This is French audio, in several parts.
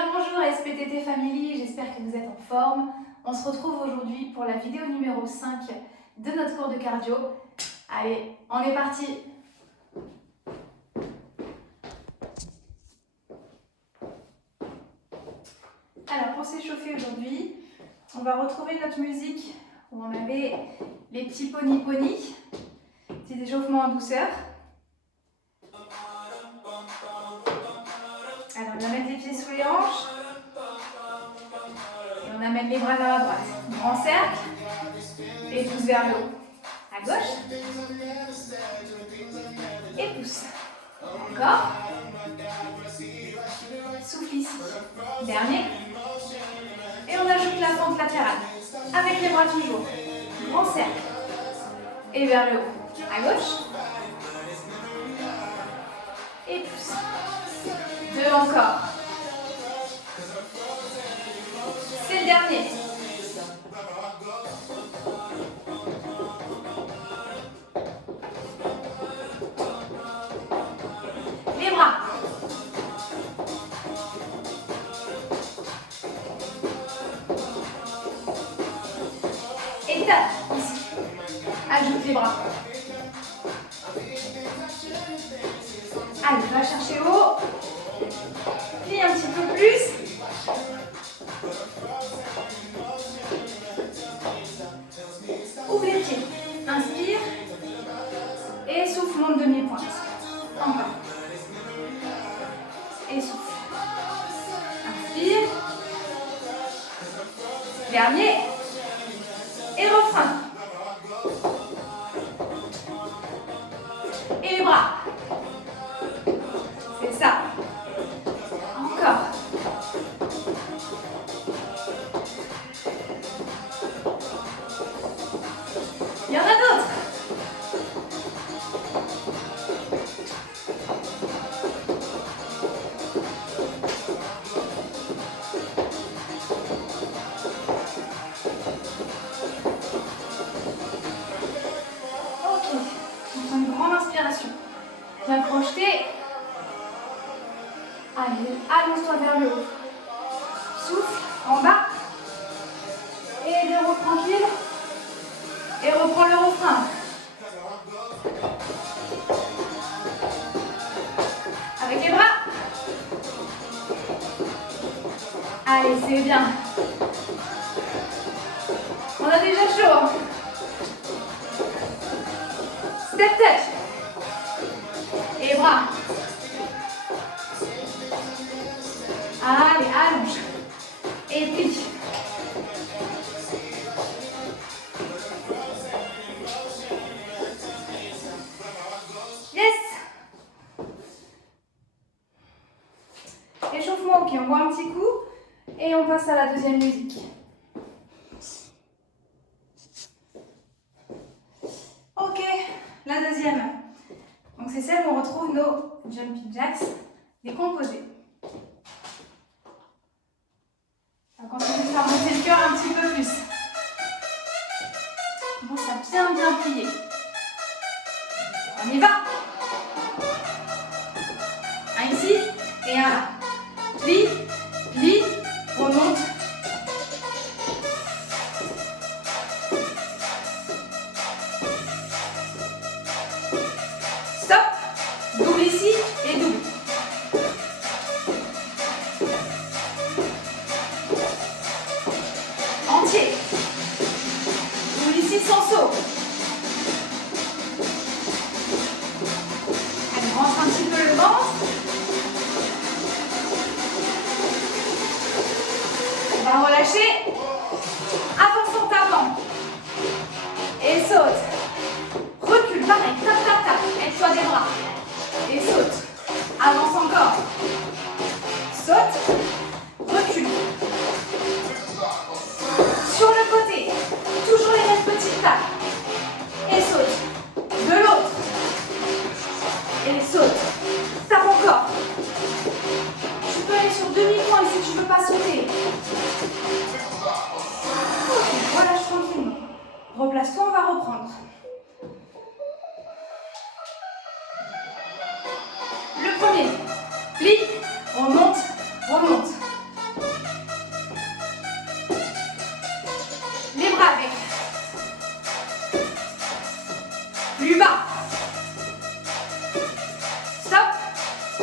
Bien bonjour SPTT Family, j'espère que vous êtes en forme. On se retrouve aujourd'hui pour la vidéo numéro 5 de notre cours de cardio. Allez, on est parti! Alors pour s'échauffer aujourd'hui, on va retrouver notre musique où on avait les petits pony-pony, petits échauffements en douceur. Alors on va mettre les pieds sous les hanches et on amène les bras vers la droite. Grand cercle et pousse vers le haut. À gauche et pousse. Encore. Souffle ici. Dernier. Et on ajoute la fente latérale. Avec les bras toujours. Grand cercle. Et vers le haut. À gauche. Et pousse. Deux encore. C'est le dernier. Les bras. Et tape ici. Ajoute les bras. Allez, va chercher haut. Plie un petit peu plus. Ouvre les pieds. Inspire. Et souffle, monte demi-pointe. Encore. Et souffle. Inspire. Dernier. Et refrain. Et les bras. C'est ça. Encore. Il y en a d'autres. Ok. On prend une grande inspiration. Bien projeté. Allez, allonge-toi vers le haut. Souffle en bas. Et déroule tranquille. Et reprends le refrain. Avec les bras. Allez, c'est bien. On a déjà chaud. Step touch. Et les bras. Allez, allonge. Et plie. Yes. Échauffement, ok, on boit un petit coup et on passe à la deuxième musique. Ok, la deuxième. Donc c'est celle où on retrouve nos jumping jacks décomposés. On va continuer de faire monter le cœur un petit peu plus. Bon, ça bien plié. On y va. Un ici et un là. Plie, plie, remonte. Stop. Double ici et double. Entier. Double ici sans saut. Allez, rentre un petit peu le ventre. On va relâcher. Avance en tapant. Et saute. Recule, pareil. Tap, tap, tap. Aide-toi des bras. Et saute. Avance encore. Saute. Recule. Sur le côté. Toujours les mêmes petites tapes. Et saute. De l'autre. Et saute. Tape encore. Tu peux aller sur demi-point si tu ne veux pas sauter. Ok, relâche tranquillement. Replace-toi, on va reprendre. Le premier. Plie, remonte, remonte.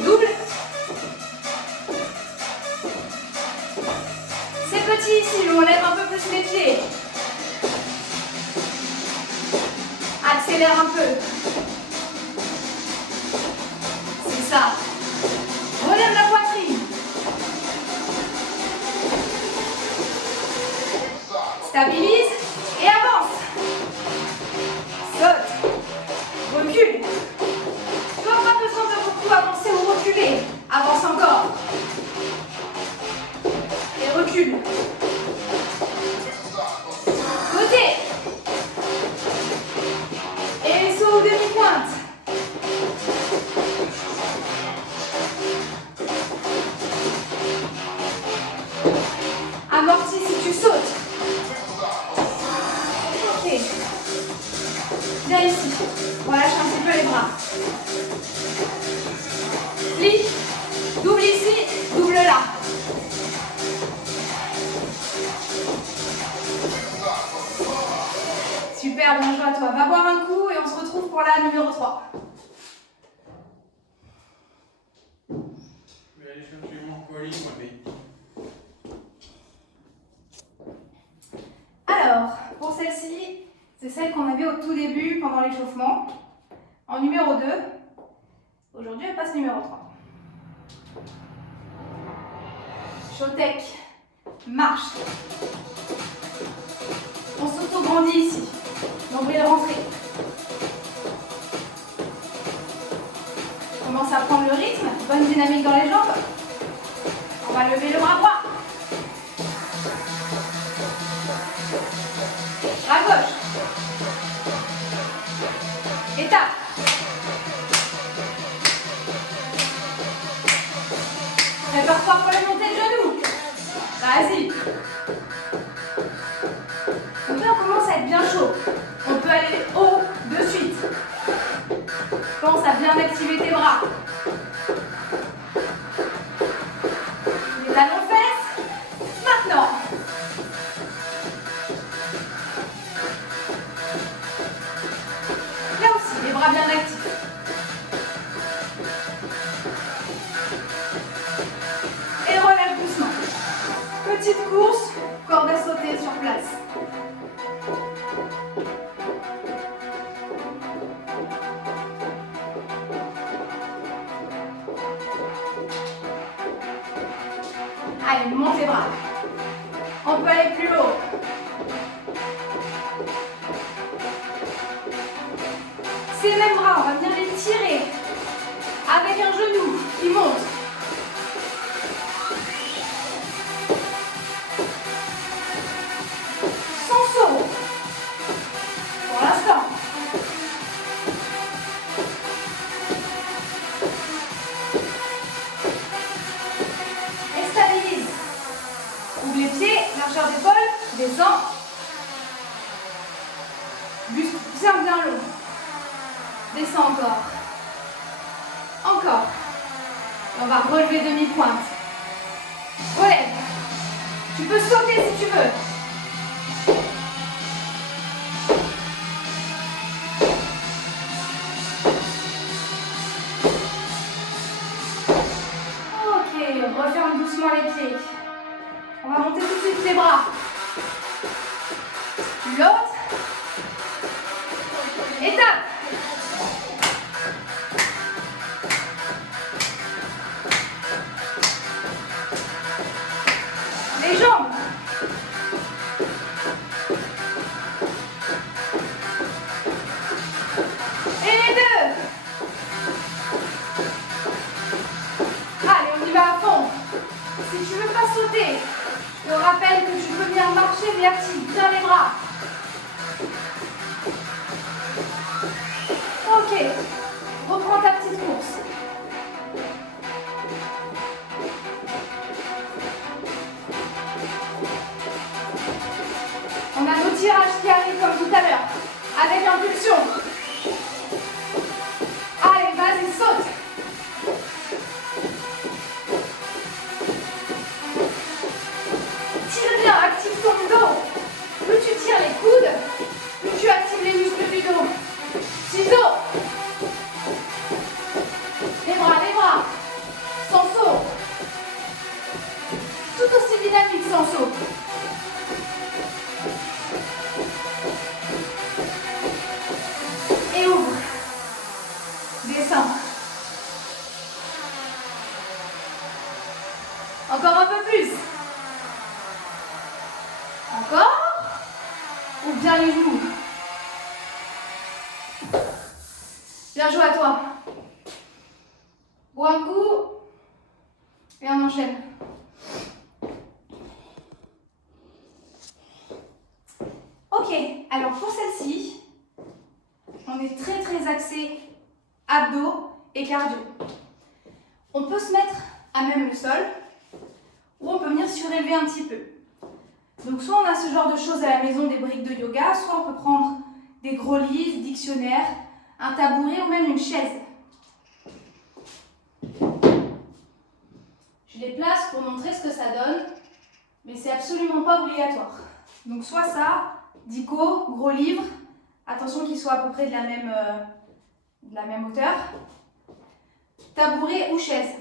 Double. C'est petit ici, on lève un peu plus les pieds. Accélère un peu. C'est ça. Relève la poitrine. Stabilise et avance. Saute. Recule. Tu n'as pas besoin de beaucoup avancer ou reculer. Avance encore. Et recule. Côté. Et saut demi-pointe. Amortis si tu sautes. Ok. Viens ici. Relâche un petit peu les bras. Plie. Double ici, double là. Super, bien joué à toi. Va boire un coup et on se retrouve pour la numéro 3. Je vais aller chercher mon colis, moi, Alors, pour celle-ci, c'est celle qu'on avait au tout début pendant l'échauffement. En numéro 2. Aujourd'hui, elle passe numéro 3. Shotec. Marche. On s'auto-grandit ici. Nombril rentré. Commence à prendre le rythme. Bonne dynamique dans les jambes. On va lever le bras droit. Bras gauche. Étape. Prépare-toi pour la montée de genoux. Vas-y. Donc là, on commence à être bien chaud. On peut aller haut de suite. Pense à bien activer tes bras. Les talons fesses. Maintenant. Là aussi, les bras bien actifs. Et relève doucement. Petite course, corde à sauter sur place. Allez, monte les bras. On peut aller plus haut. Ces mêmes bras, on va venir les tirer avec un genou qui monte. Sans saut. Pour l'instant. Et stabilise. Ouvre les pieds, largeur d'épaule, descend. Buste bien long. Descends encore. Encore. Et on va relever demi-pointe. Relève. Tu peux sauter si tu veux. Ok, referme doucement les pieds. On va monter tout de suite les bras. L'autre. Étape. Les jambes. Et les deux. Allez, on y va à fond. Si tu veux pas sauter, je te rappelle que tu peux venir marcher mais active bien les bras. Ok. Reprends ta petite course. On a nos tirages qui arrivent comme tout à l'heure, avec impulsion. Allez, vas-y, saute. Tire bien, active ton dos. Plus tu tires les coudes, plus tu actives les muscles du dos. Ciseaux. Les bras, les bras. Encore un peu plus. Encore. Ouvre bien les genoux. Bien joué à toi. Bois un coup. Et on enchaîne. Ok, alors pour celle-ci, on est très axé abdos et cardio. On peut se mettre à même le sol ou on peut venir surélever un petit peu. Donc soit on a ce genre de choses à la maison, des briques de yoga, soit on peut prendre des gros livres, dictionnaires, un tabouret ou même une chaise. Je les place pour montrer ce que ça donne, mais c'est absolument pas obligatoire. Donc soit ça, dico, gros livre, attention qu'il soit à peu près de la même hauteur, tabouret ou chaise.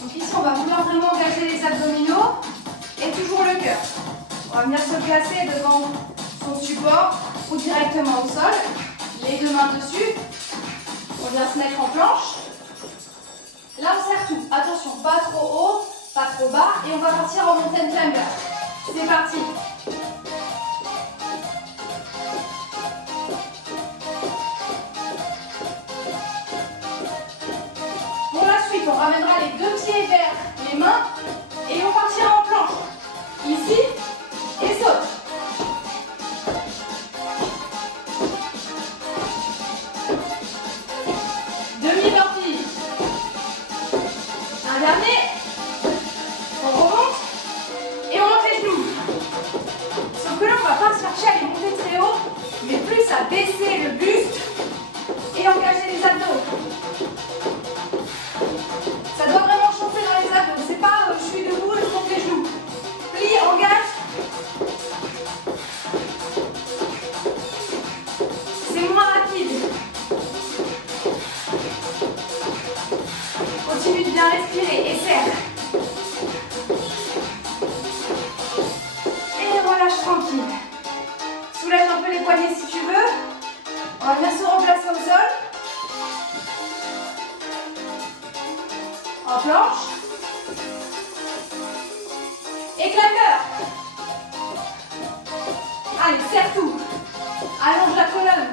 Donc ici on va vouloir vraiment engager les abdominaux et toujours le cœur. On va venir se placer devant son support ou directement au sol, les deux mains dessus. On vient se mettre en planche. Là on serre tout, attention, pas trop haut, pas trop bas, et on va partir en mountain climber. C'est parti. Pour la suite, on ramènera les deux pieds vers les mains et on partira en planche. Ici, et saute. Demi-burpee. Un dernier. On remonte et on monte les genoux. Sauf que là, on ne va pas chercher à les monter très haut, mais plus à baisser le buste et engager les abdos. Ça doit vraiment chauffer dans les abdos. C'est pas je suis debout et je monte les genoux. Plie, engage. C'est moins rapide. Continue de bien respirer et serre. Et relâche tranquille. Soulève un peu les poignets si tu veux. On va bien se replacer au sol. En planche. Et climber. Allez, serre tout. Allonge la colonne.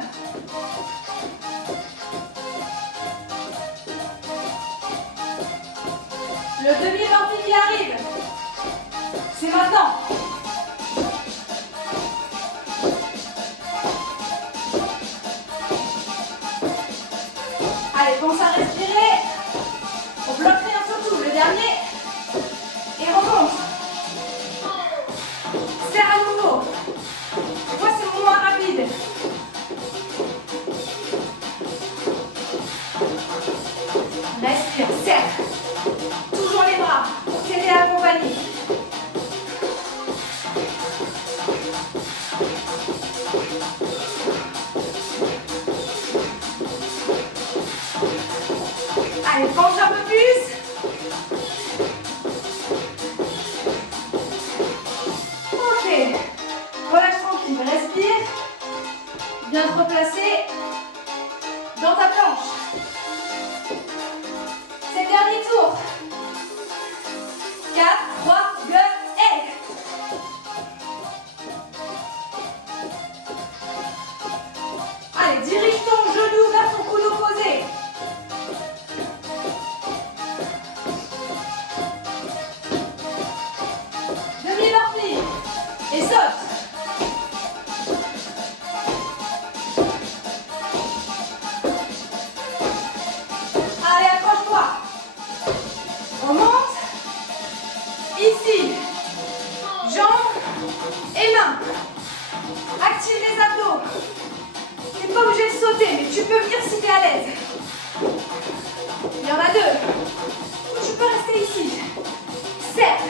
Le demi-burpee qui arrive. C'est maintenant. Allez, pense à respirer. On bloque rien surtout. Le dernier. Et remonte. Serre à nouveau. Des fois, c'est moins rapide. Respire, serre. Toujours les bras pour t'aider à accompagner. Allez, penche un peu plus. Ok. Relâche tranquille, respire. Viens te replacer dans ta planche. C'est le dernier tour. 4, 3, 2, et. Allez, dirige ton genou vers ton coude opposé. Demi-burpee. Et saute. Allez, accroche-toi. On monte. Ici. Jambes et mains. Active les abdos. Tu n'es pas obligé de sauter, mais tu peux venir si tu es à l'aise. Il y en a deux. Ou tu peux rester ici. Serre.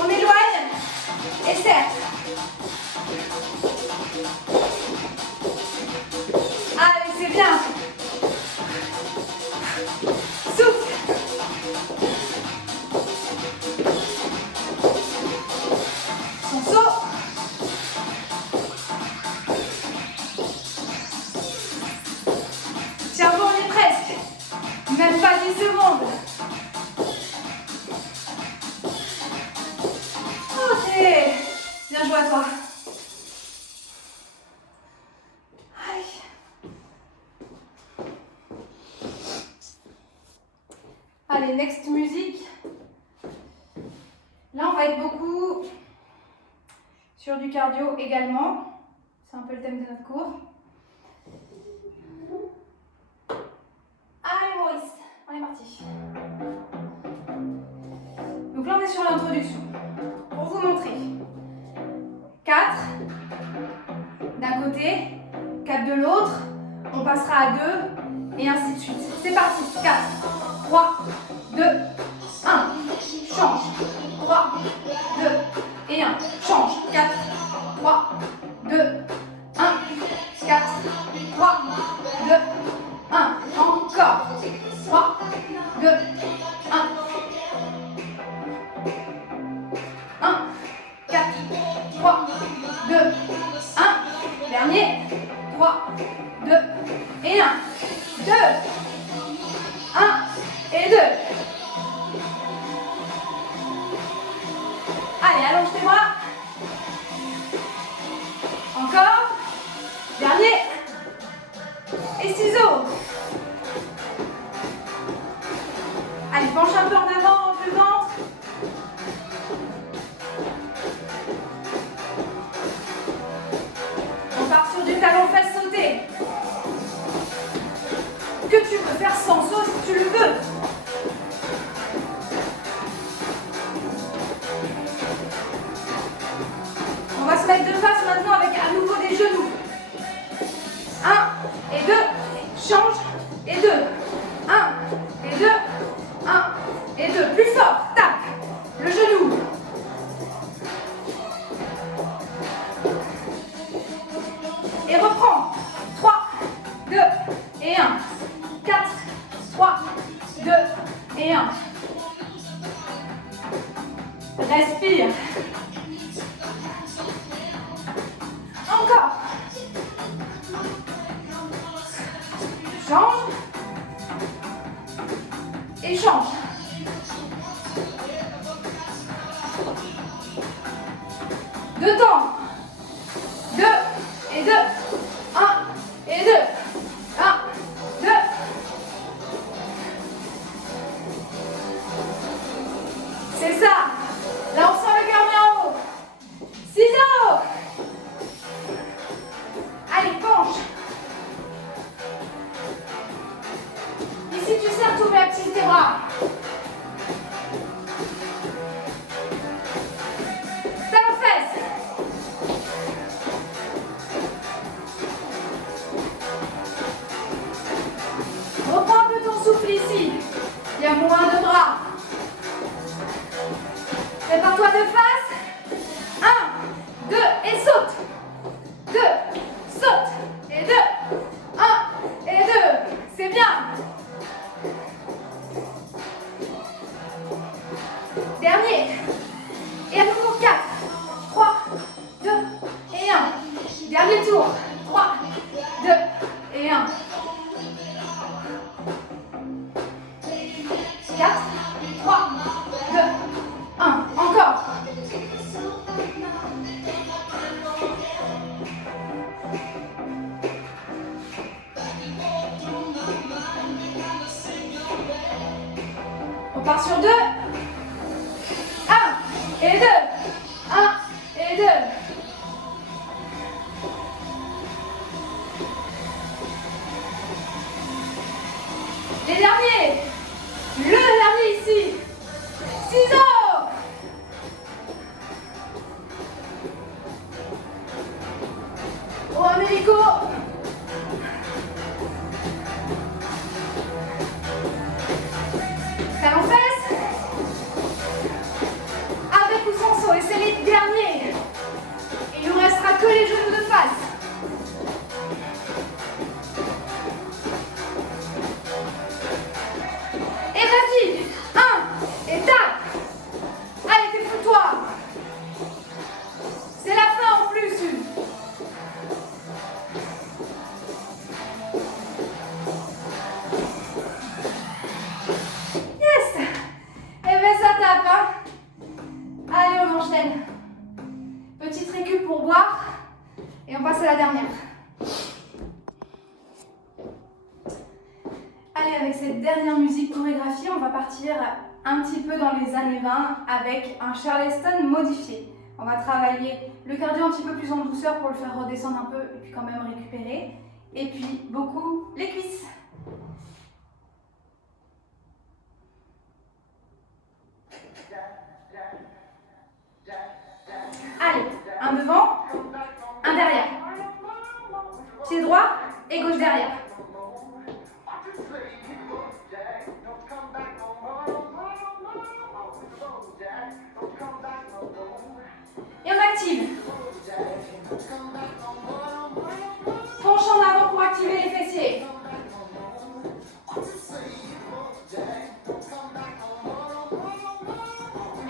On éloigne. Et serre. Allez, c'est bien. Souffle. Son saut. Allez, next musique. Là, on va être beaucoup sur du cardio également. C'est un peu le thème de notre cours. Allez, Maurice, on est parti. Donc là, on est sur l'introduction. Pour vous montrer. 4 d'un côté, 4 de l'autre. On passera à 2 et ainsi de suite. C'est parti. 4, 3, 2, 1. Change. 3, 2 et 1. Change. 4, 3, 2, 1. 4, 3, 2, 1. Encore. 3, 2, 1. 1, 4, 3, 2, 1. Dernier. 3, 2 et 1. 2, 1 et 2. Allez, allonge tes bras. Encore. Dernier. Et ciseaux. Allez, penche un peu en avant, rentre le ventre. On part sur du talon fesse sauté. Que tu peux faire sans saut si tu le veux. On va se mettre de face maintenant avec à nouveau des genoux. 1 et 2, change et 2. 1 et 2, 1 et 2. Plus fort, tac, le genou. Et reprends. 3, 2 et 1. 4, 3, 2 et 1. Respire. Encore. Change. Et change. Deux temps. 2 et 2. 1 et 2. 1, 2. C'est ça. Là, on sent le cœur bien haut. Ciseaux. Allez, penche. Ici, tu serres, tu ouvres la petite tes bras. Talon fesse. Reprends un peu ton souffle ici. Il y a moins de bras. Prépare-toi de face. 1, 2 et saute. 2, saute. Et 2. 1 et 2. C'est bien. Dernier. Et à nouveau 4, 3, 2 et 1. Dernier tour. 3, 2 et 1. 4, 3, 2, 1. Encore. On part sur 2. 1 et 2. 1 et 2. Les derniers. Le dernier ici. Ciseaux. Oh, un hélico. Talon fesse. Avec ou sans saut. Et c'est les derniers. Il nous restera que les genoux de face. terminer avec cette dernière musique chorégraphie, on va partir un petit peu dans les années 20 avec un Charleston modifié. On va travailler le cardio un petit peu plus en douceur pour le faire redescendre un peu et puis quand même récupérer. Et puis beaucoup les cuisses. Allez, un devant, un derrière. Pied droit et gauche derrière. Et on active. Penche en avant pour activer les fessiers.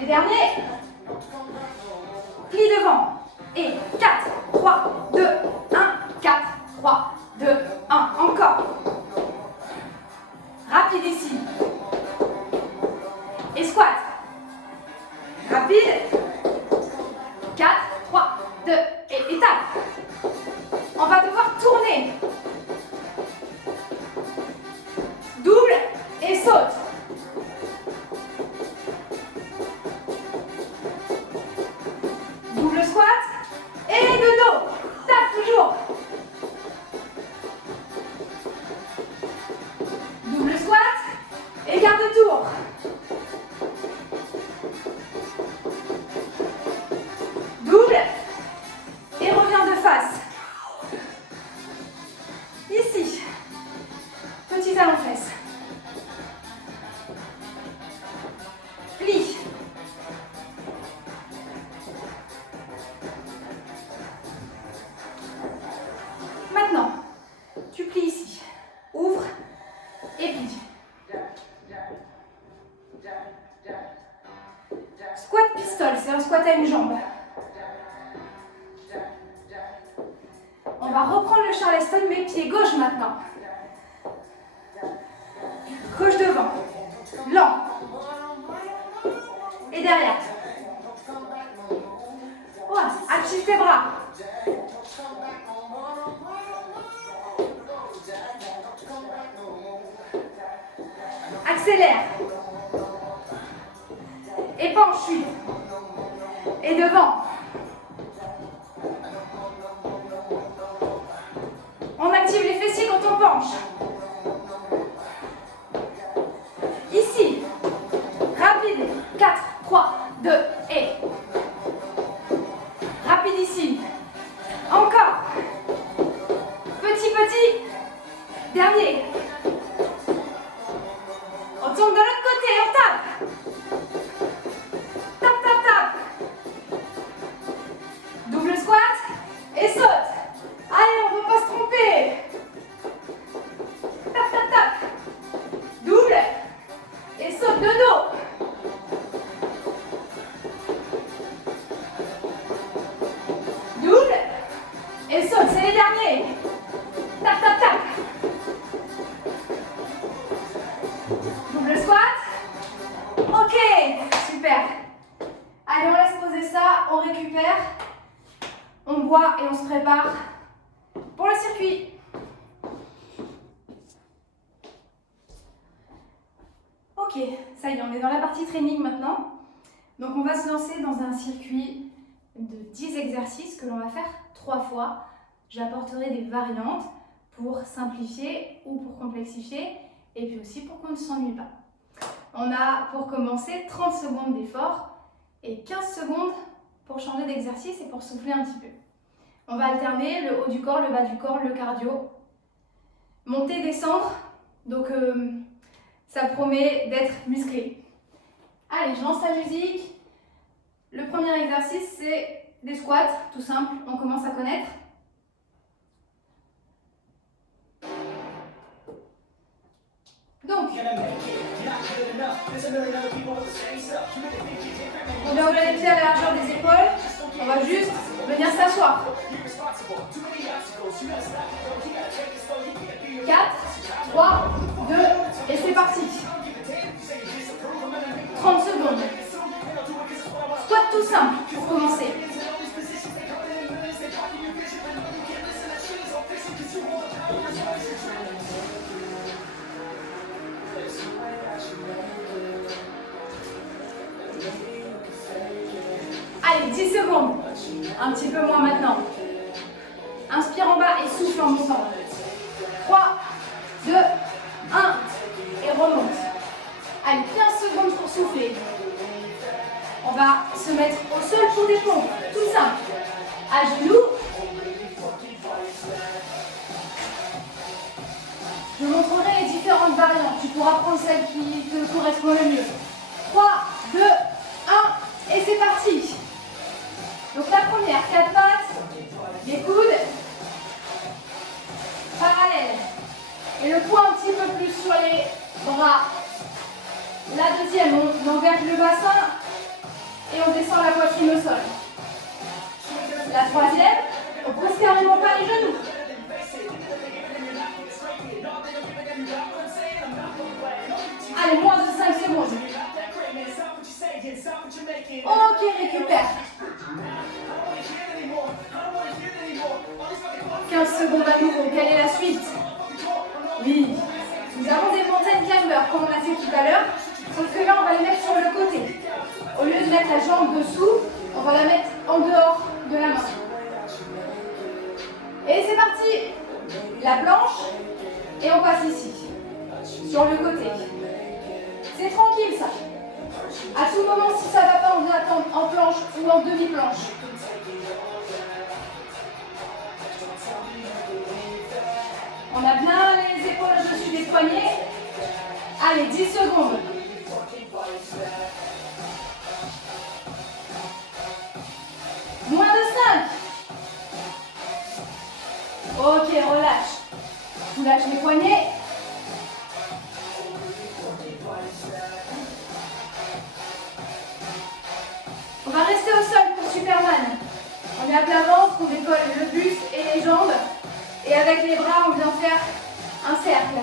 Et dernier. Plie devant. Et 4, 3, 2, 1, 4, 3, 2, 1. Encore. Rapide ici. Et squat. Rapide. 4, 3, 2, et étape. On va devoir tourner. Double et saute. Double squat et de dos. Tape toujours. Double squat et garde tour. Double et reviens de face. Ici, petit talon fesse. Plie. Maintenant, tu plies ici. Ouvre et plie. Squat pistol, c'est un squat à une jambe. On va reprendre le Charleston, mais pied gauche maintenant. Gauche devant. Lent. Et derrière. Voilà, active tes bras. Accélère. Et penche, suite. Et devant. On active les fessiers quand on penche. Ici. Rapide. 4, 3, 2, et. Rapide ici. Encore. Petit, petit. Dernier. On tourne de l'autre côté, on tape. Tape, tape, tape. Double squat et saute. Allez, on ne va pas se tromper. Tape, tape, tape. Double et saute de dos. Double et saute, c'est les derniers. Tape, tape, tape. Double squat. Ok, super. Allez, on laisse poser ça, on récupère. On boit et on se prépare pour le circuit. Ok, ça y est, on est dans la partie training maintenant. Donc on va se lancer dans un circuit de 10 exercices que l'on va faire 3 fois. J'apporterai des variantes pour simplifier ou pour complexifier et puis aussi pour qu'on ne s'ennuie pas. On a pour commencer 30 secondes d'effort et 15 secondes pour changer d'exercice et pour souffler un petit peu. On va alterner le haut du corps, le bas du corps, le cardio. Monter, descendre, donc ça promet d'être musclé. Allez, je lance la musique. Le premier exercice, c'est des squats, tout simple, on commence à connaître. Donc, on va ouvrir les pieds à la largeur des épaules. On va juste venir s'asseoir. 4, 3, 2, et c'est parti. 30 secondes. Squat tout simple pour commencer. 10 secondes. Un petit peu moins maintenant. Inspire en bas et souffle en montant. 3, 2, 1. Et remonte. Allez, 15 secondes pour souffler. On va se mettre au sol pour des pompes. Tout simple. À genoux. Je montrerai les différentes variantes. Tu pourras prendre celle qui te correspond le mieux. 3, 2, 1. Et c'est parti. Donc la première, 4 pattes, les coudes, parallèles. Et le poids un petit peu plus sur les bras. La deuxième, on engage le bassin et on descend la poitrine au sol. La troisième, on pousse carrément pas les genoux. Allez, moins de 5 secondes. Ok, récupère. 15 secondes à nouveau. Quelle est la suite? Oui. Nous avons des mountain climbers comme on a fait tout à l'heure. Sauf que là, on va les mettre sur le côté. Au lieu de mettre la jambe dessous, on va la mettre en dehors de la main. Et c'est parti. La planche. Et on passe ici. Sur le côté. C'est tranquille ça. À tout moment, si ça ne va pas, on va attendre en planche ou en demi-planche. On a bien les épaules au-dessus des poignets. Allez, 10 secondes. Moins de 5. Ok, relâche. Soulage les poignets. On va rester au sol pour Superman. On est à plat ventre, on décolle le buste et les jambes. Et avec les bras, on vient faire un cercle.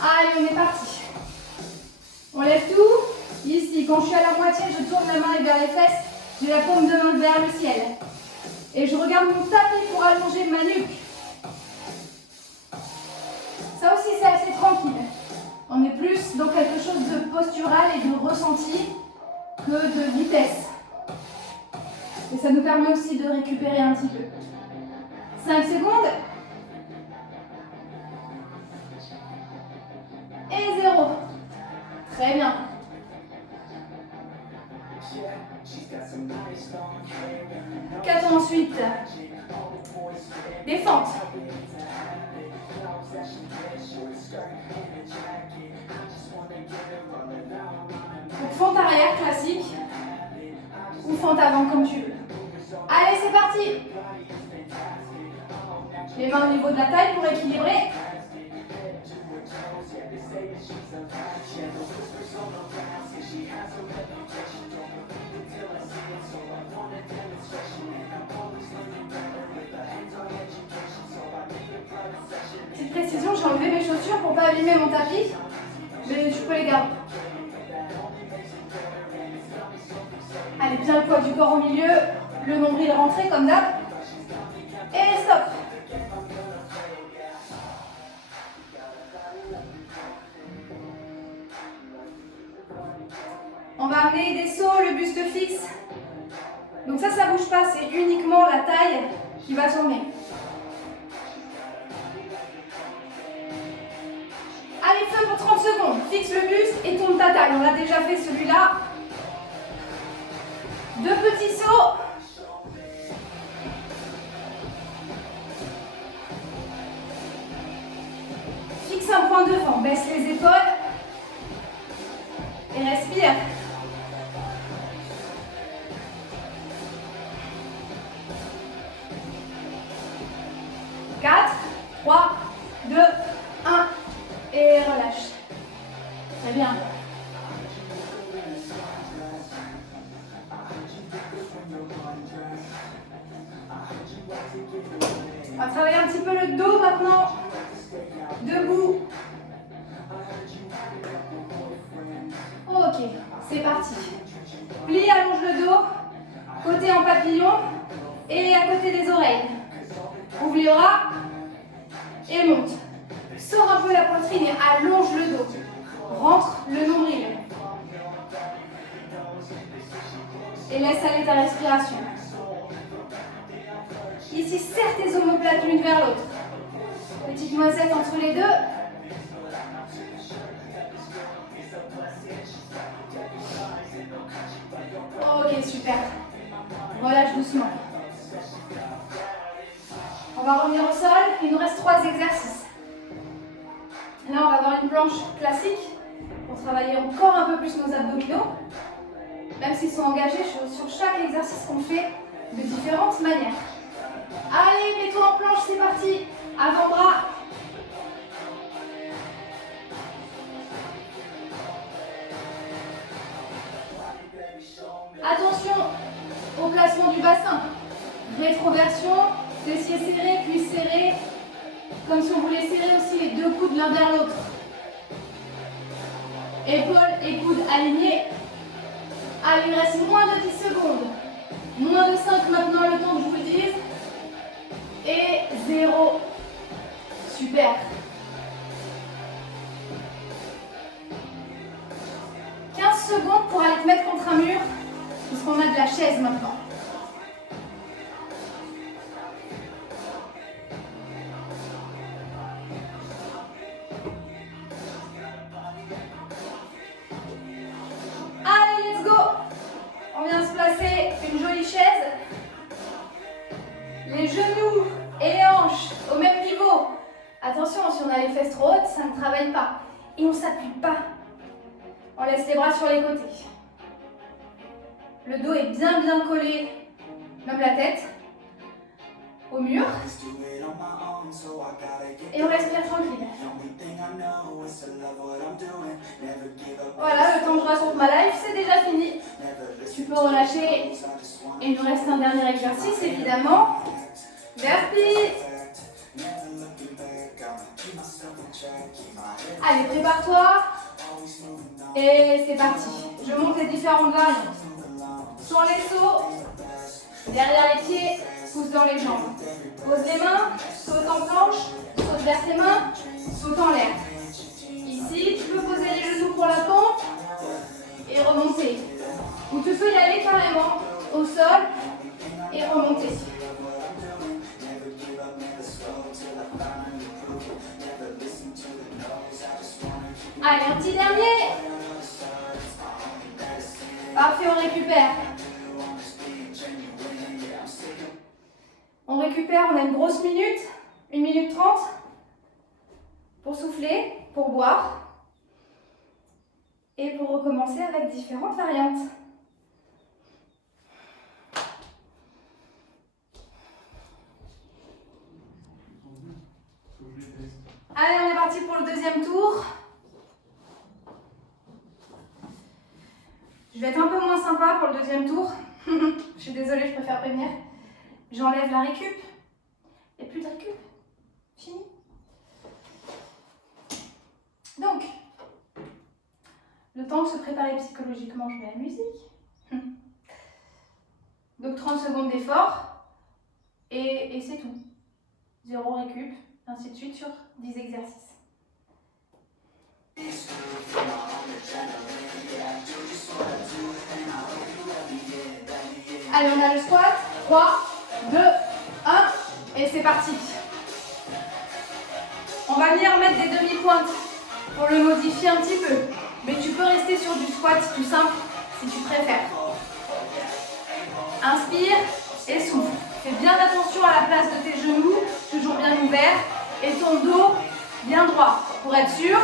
Allez, on est parti. On lève tout. Ici, quand je suis à la moitié, je tourne la main vers les fesses. J'ai la paume de main vers le ciel. Et je regarde mon tapis pour allonger ma nuque. Ça aussi, c'est assez tranquille. On est plus dans quelque chose de postural et de ressenti que de vitesse. Et ça nous permet aussi de récupérer un petit peu. 5 secondes. Et 0. Très bien. Qu'attend ensuite? Des fentes. Donc fente arrière classique ou fente avant comme tu veux. Allez, c'est parti. Les mains au niveau de la taille pour équilibrer. Petite précision, j'ai enlevé mes chaussures pour ne pas abîmer mon tapis, mais je peux les garder. Allez, bien le poids du corps au milieu, le nombril rentré comme d'hab. Et stop. On va amener des sauts, le buste fixe. Donc ça bouge pas, c'est uniquement la taille qui va tourner. Allez, feu pour 30 secondes. Fixe le buste et tourne ta taille. On l'a déjà fait celui-là. 2 petits sauts. Fixe un point devant. Baisse les épaules. Et respire. Quatre, 3, 2, 1. Et relâche. Très bien. On va travailler un petit peu le dos maintenant. Debout. Ok, c'est parti. Plie, allonge le dos. Côté en papillon. Et à côté des oreilles. Ouvre les bras. Et monte. Sors un peu la poitrine et allonge le dos. Rentre le nombril. Et laisse aller ta respiration. Ici, serre tes omoplates l'une vers l'autre. Petite noisette entre les deux. Ok, super. Relâche doucement. On va revenir au sol. Il nous reste 3 exercices. Là, on va avoir une planche classique pour travailler encore un peu plus nos abdominaux. Même s'ils sont engagés sur chaque exercice qu'on fait de différentes manières. Allez, mets-toi en planche, c'est parti. Avant-bras. Attention au placement du bassin. Rétroversion, fessiers serrés, cuisses serrées. Comme si on voulait serrer aussi les 2 coudes l'un vers l'autre. Épaules et coudes alignés. Allez, il reste moins de 10 secondes. Moins de 5 maintenant, le temps que je vous le dise. Et 0. Super. 15 secondes pour aller te mettre contre un mur, puisqu'on a de la chaise maintenant. Allez, let's go. On vient se placer une jolie chaise. Les genoux et les hanches au même niveau. Attention, si on a les fesses trop hautes, ça ne travaille pas. Et on ne s'appuie pas. On laisse les bras sur les côtés. Le dos est bien collé, même la tête, au mur. Et on respire tranquille. Voilà, le temps que je raconte ma life, c'est déjà fini. Tu peux relâcher. Et il nous reste un dernier exercice, évidemment. Verti. Allez, prépare-toi. Et c'est parti. Je monte les différentes variantes. Sur les sauts, derrière les pieds, pousse dans les jambes. Pose les mains, saute en planche, saute vers tes mains, saute en l'air. Ici, tu peux poser les genoux pour la pompe et remonter. Ou tu peux y aller carrément au sol et remonter. Allez, un petit dernier. Parfait, on récupère. On récupère, on a une grosse minute, 1 minute 30 pour souffler, pour boire et pour recommencer avec différentes variantes. Allez, on est parti pour le deuxième tour. Je vais être un peu moins sympa pour le deuxième tour. Je suis désolée, je préfère prévenir. J'enlève la récup. Il n'y a plus de récup. Fini. Donc, le temps de se préparer psychologiquement, je mets la musique. Donc 30 secondes d'effort. Et c'est tout. 0 récup, ainsi de suite sur 10 exercices. Allez, on a le squat. 3, 2, 1, et c'est parti. On va venir mettre des demi-pointes pour le modifier un petit peu. Mais tu peux rester sur du squat tout simple si tu préfères. Inspire et souffle. Fais bien attention à la place de tes genoux, toujours bien ouverts, et ton dos bien droit. Pour être sûr,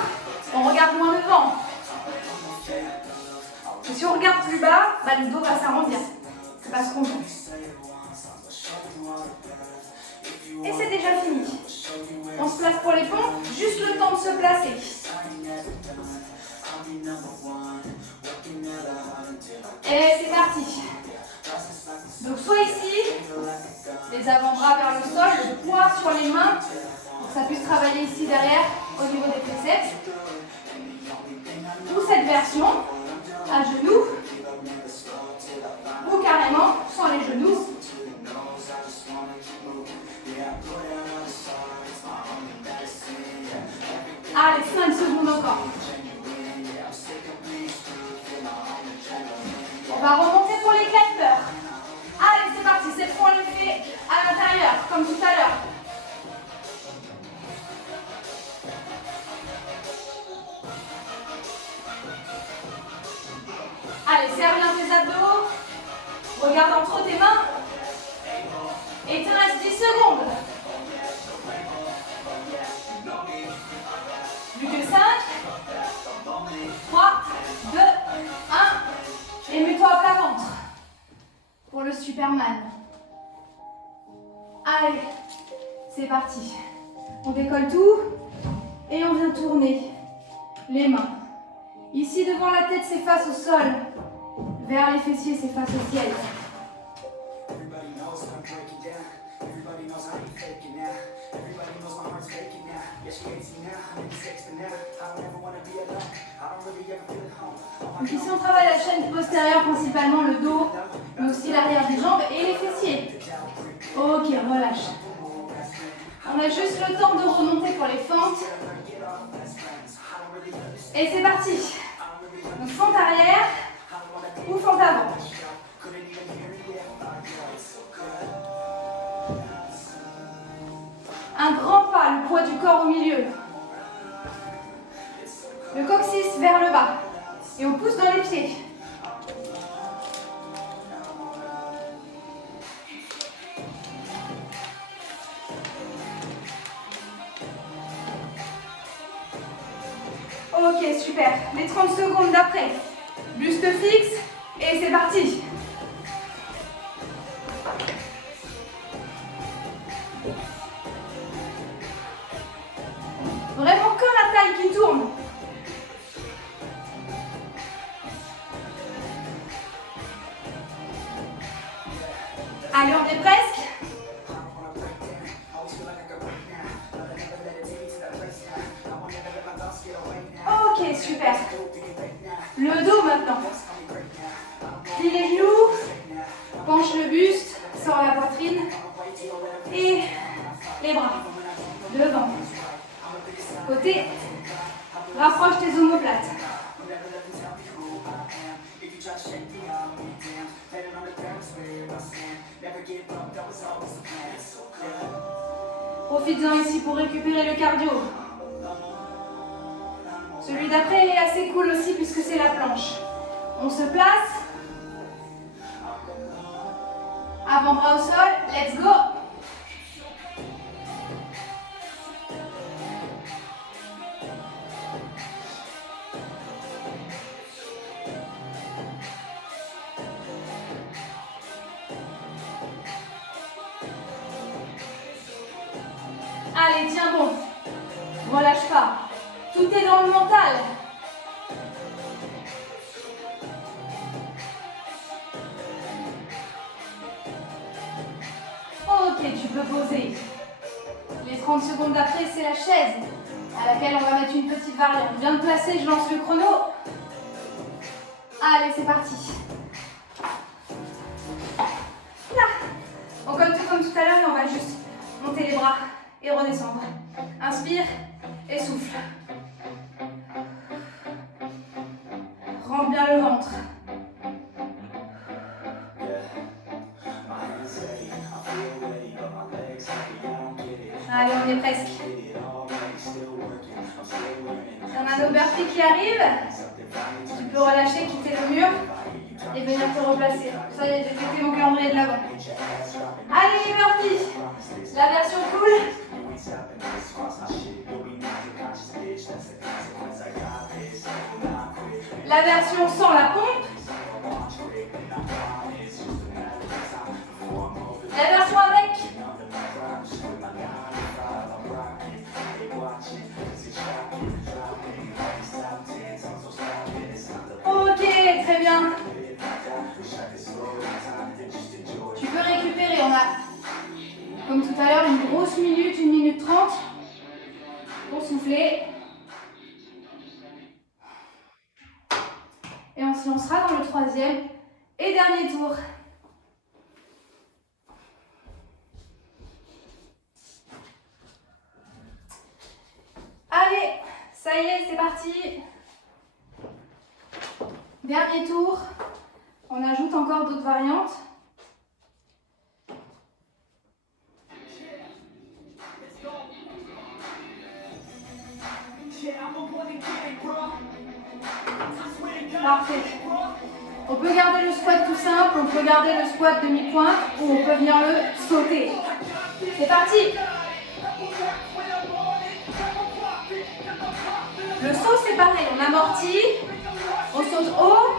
on regarde moins devant. Et si on regarde plus bas, le dos va s'arrondir. C'est pas ce qu'on veut. Et c'est déjà fini. On se place pour les pompes, juste le temps de se placer. Et c'est parti. Donc soit ici, les avant-bras vers le sol, le poids sur les mains, pour que ça puisse travailler ici derrière au niveau des triceps. Ou cette version, à genoux, ou carrément sans les genoux. Allez, 5 secondes encore. On va remonter Regarde entre tes mains. Et il te reste 10 secondes. Plus que 5. 3, 2, 1. Et mets-toi à plat ventre. Pour le Superman. Allez, c'est parti. On décolle tout. Et on vient tourner les mains. Ici, devant la tête, c'est face au sol. Vers les fessiers, c'est face au ciel. Donc ici, on travaille la chaîne postérieure, principalement le dos, mais aussi l'arrière des jambes et les fessiers. Ok, relâche. On a juste le temps de remonter pour les fentes. Et c'est parti. Donc fente arrière ou fente avant. Un grand pas, le poids du corps au milieu. Le coccyx vers le bas. Et on pousse dans les pieds. Ok, super. Les 30 secondes d'après. Buste fixe. Et c'est parti. Vraiment que la taille qui tourne. Allez, on est presque. Ok, super. Le dos maintenant. Plie les genoux, penche le buste, sors la poitrine et les bras devant. Côté, rapproche tes omoplates. Profites-en ici pour récupérer le cardio. Celui d'après est assez cool aussi puisque c'est la planche. On se place. Avant-bras au sol. Let's go. Allez, tiens bon. Relâche pas. Tout est dans le mental. Ok, tu peux poser. Les 30 secondes d'après, c'est la chaise à laquelle on va mettre une petite variante. Je viens de placer, je lance le chrono. Allez, c'est parti. Là. On colle tout comme tout à l'heure et on va juste monter les bras et redescendre. Inspire et souffle. Rentre bien le ventre. Allez, on est presque. On a nos burpees qui arrivent. Tu peux relâcher, quitter le mur et venir te replacer. Ça y est, j'ai fait mon calendrier de l'avant. Allez, les burpees. La version cool. La version sans la pompe. La version avec. Ok, très bien. Tu peux récupérer, on a, comme tout à l'heure, une grosse minute, 1 minute 30 pour souffler. Et on se lancera dans le 3e et dernier tour. Allez, ça y est, c'est parti. Dernier tour. On ajoute encore d'autres variantes. Parfait. On peut garder le squat tout simple, on peut garder le squat demi-pointe ou on peut venir le sauter. C'est parti. Le saut c'est pareil, on amortit, on saute haut,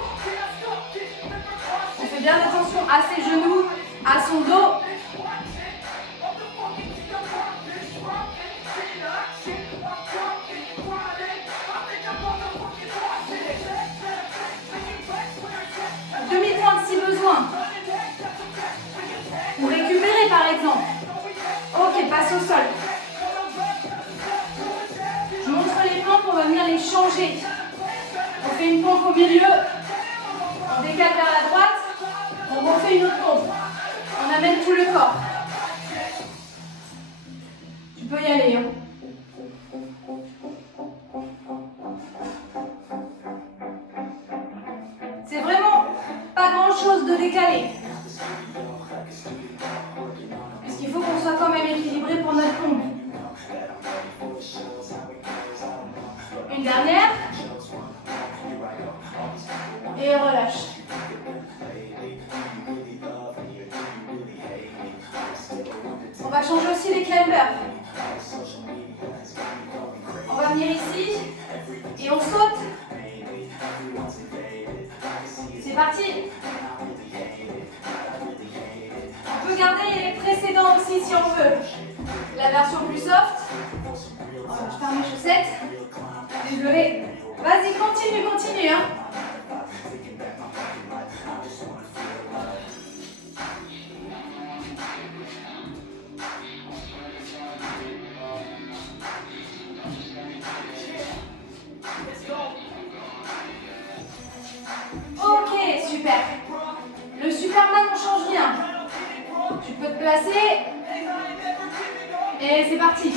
on fait bien attention à ses genoux, à son dos. Demi-pointe si besoin. Ou récupérer par exemple. Ok, passe au sol. Je montre les pompes, on va venir les changer. On fait une pompe au milieu, on décale vers la droite, on refait une autre pompe. On amène tout le corps. Tu peux y aller. Hein. C'est vraiment pas grand chose de décaler. Puisqu'il faut qu'on soit quand même équilibré pour notre pompe. Une dernière. Et relâche. On va changer aussi les climbers. On va venir ici et on saute. C'est parti. On peut garder les précédents aussi si on veut. La version plus soft. Je ferme mes chaussettes. Désolée. Vas-y, continue, continue. Hein. Ok, super. Le Superman, on change rien. Tu peux te placer. Et c'est parti.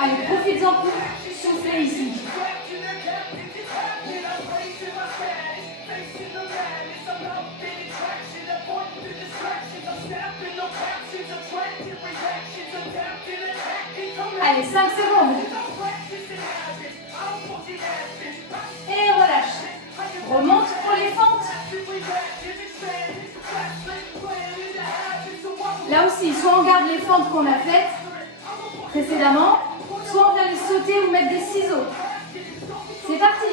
Allez, profites-en pour souffler ici. Allez, 5 secondes. Et relâche. Remonte pour les fentes. Là aussi, soit on garde les fentes qu'on a faites précédemment, soit on vient les sauter ou mettre des ciseaux. C'est parti.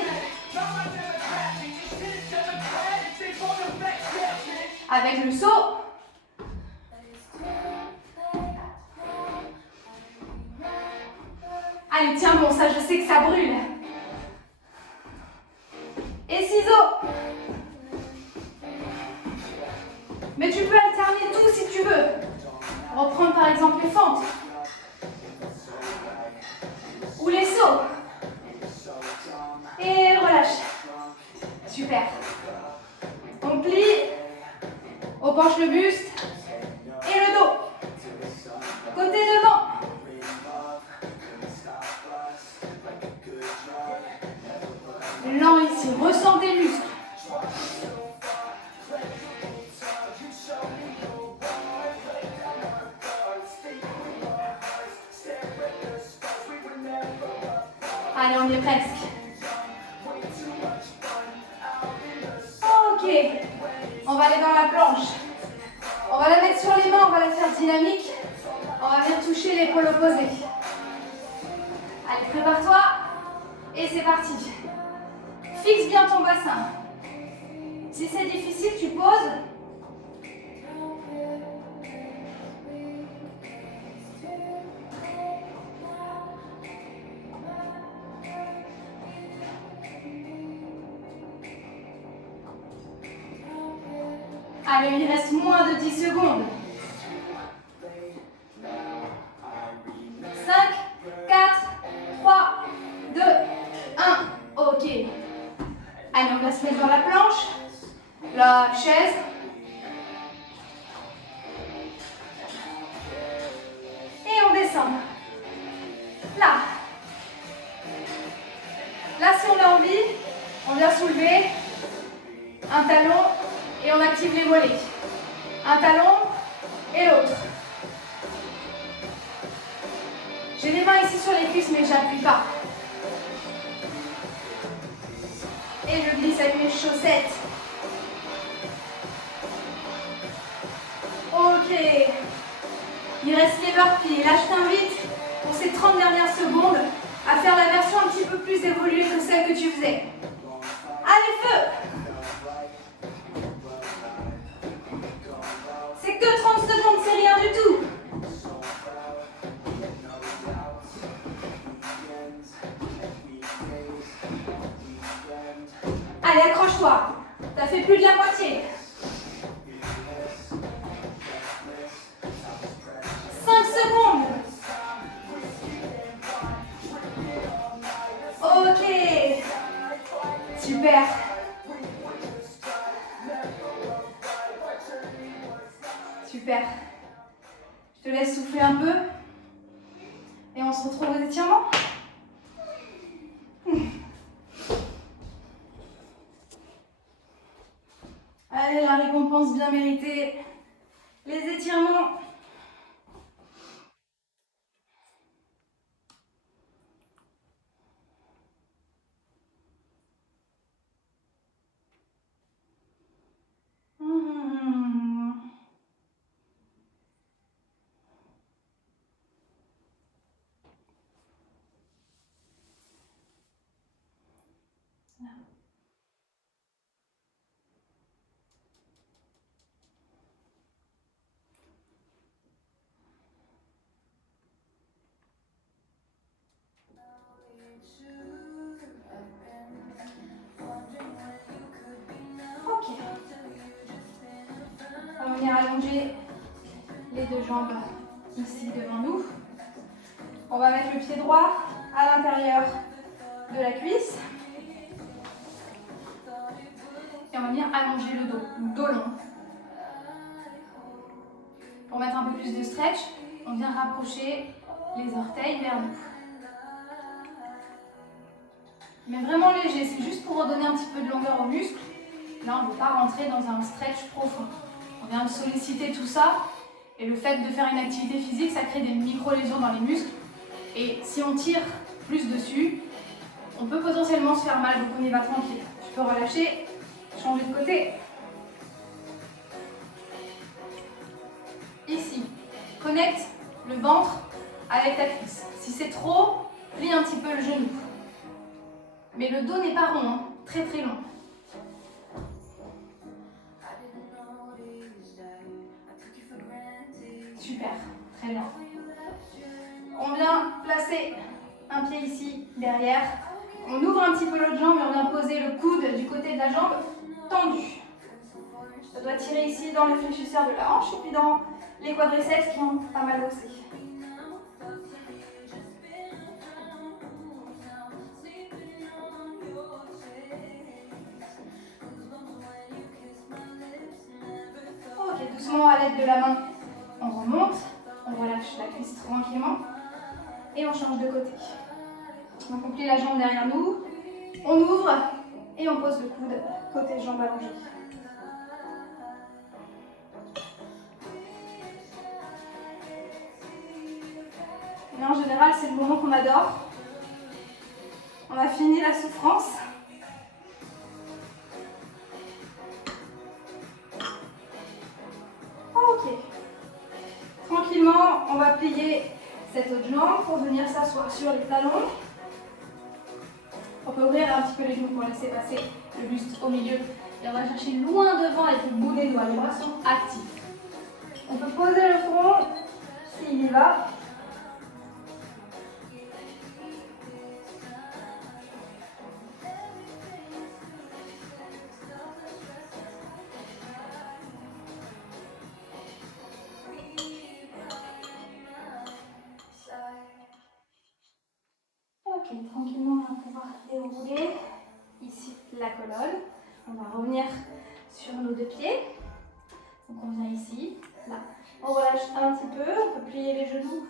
Avec le saut. Allez, tiens bon, ça je sais que ça brûle. Et ciseaux. Mais tu peux alterner tout si tu veux. Reprendre par exemple les fentes. Ou les sauts. Et relâche. Super. On plie. On penche le buste. Et le dos. Côté devant. Lent ici. Ressens tes muscles. Allez, on y est presque. Ok. On va aller dans la planche. On va la mettre sur les mains, on va la faire dynamique. On va venir toucher l'épaule opposée. Allez, prépare-toi. Et c'est parti. Fixe bien ton bassin. Si c'est difficile, tu poses. Allez, il reste moins de 10 secondes. 5, 4, 3, 2, 1. Ok. Allez, on va se mettre dans la planche, la chaise. Et on descend. Là. Là, si on a envie, on vient soulever un talon et on active les mollets. Un talon et l'autre. J'ai les mains ici sur les cuisses, mais j'appuie pas. Et je glisse avec mes chaussettes. Ok. Il reste les burpees. Là, je t'invite pour ces 30 dernières secondes à faire la version un petit peu plus évoluée que celle que tu faisais. Allez, feu! C'est que 30 secondes, c'est rien du tout. Allez, accroche-toi. T'as fait plus de la moitié. 5 secondes. Ok. Super. Super. Je te laisse souffler un peu. Et on se retrouve aux étirements. Allez, la récompense bien méritée. Les étirements. Ok. On va venir allonger les deux jambes ici devant nous. On va mettre le pied droit à l'intérieur de la cuisse. Et on va venir allonger le dos, dos long. Pour mettre un peu plus de stretch, on vient rapprocher les orteils vers nous. Mais vraiment léger, c'est juste pour redonner un petit peu de longueur aux muscles. Là, on ne veut pas rentrer dans un stretch profond. On vient de solliciter tout ça. Et le fait de faire une activité physique, ça crée des micro-lésions dans les muscles. Et si on tire plus dessus, on peut potentiellement se faire mal, donc on y va tranquille. Tu peux relâcher, changer de côté. Ici, connecte le ventre avec ta cuisse. Si c'est trop, plie un petit peu le genou. Mais le dos n'est pas rond, hein, très très long. Super, très bien. On vient placer un pied ici, derrière. On ouvre un petit peu l'autre jambe et on vient poser le coude du côté de la jambe tendu. Ça doit tirer ici dans le fléchisseur de la hanche et puis dans les quadriceps qui ont pas mal bossé. Ok, doucement à l'aide de la main, on remonte, on relâche la cuisse tranquillement et on change de côté. Donc on plie la jambe derrière nous, on ouvre et on pose le coude côté jambe allongée. Et en général, c'est le moment qu'on adore. On a fini la souffrance. Ok. Tranquillement, on va plier cette autre jambe pour venir s'asseoir sur les talons. On peut ouvrir un petit peu les genoux pour laisser passer le buste au milieu. Et on va chercher loin devant avec le bout des doigts. Les bras sont actifs. On peut poser le front s'il y va. Ok, tranquillement, on va pouvoir dérouler ici la colonne. On va revenir sur nos deux pieds. Donc on vient ici, là. On relâche un petit peu, on peut plier les genoux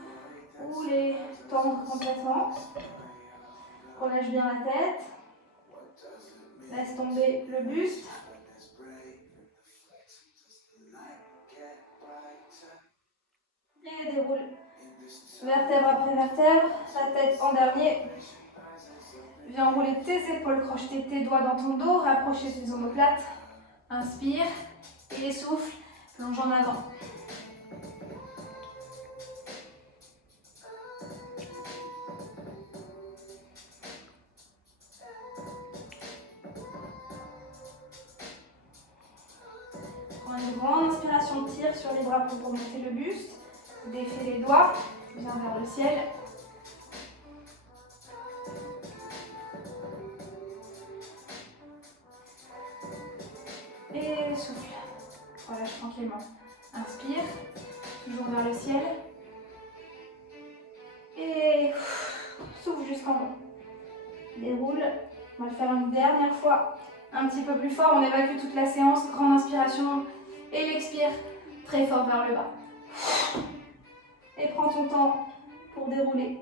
ou les tendre complètement. Relâche bien la tête. Laisse tomber le buste. Et déroule Vertèbre après vertèbre, la tête en dernier. Viens rouler tes épaules, crocheter tes doigts dans ton dos, rapprocher tes omoplates. Inspire et souffle, plonge en avant. Prends une grande inspiration, tire sur les bras pour monter le buste. Défais les doigts, viens vers le ciel. Et souffle. Relâche tranquillement. Inspire, toujours vers le ciel. Et souffle jusqu'en haut. Déroule. On va le faire une dernière fois. Un petit peu plus fort. On évacue toute la séance. Grande inspiration. Et l'expire très fort vers le bas. Et prends ton temps pour dérouler.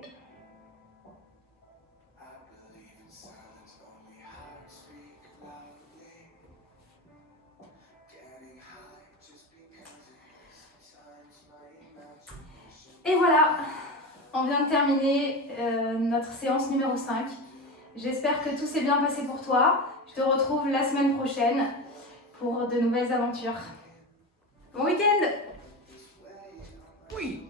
Et voilà, on vient de terminer notre séance numéro 5. J'espère que tout s'est bien passé pour toi. Je te retrouve la semaine prochaine pour de nouvelles aventures. Bon week-end! Oui.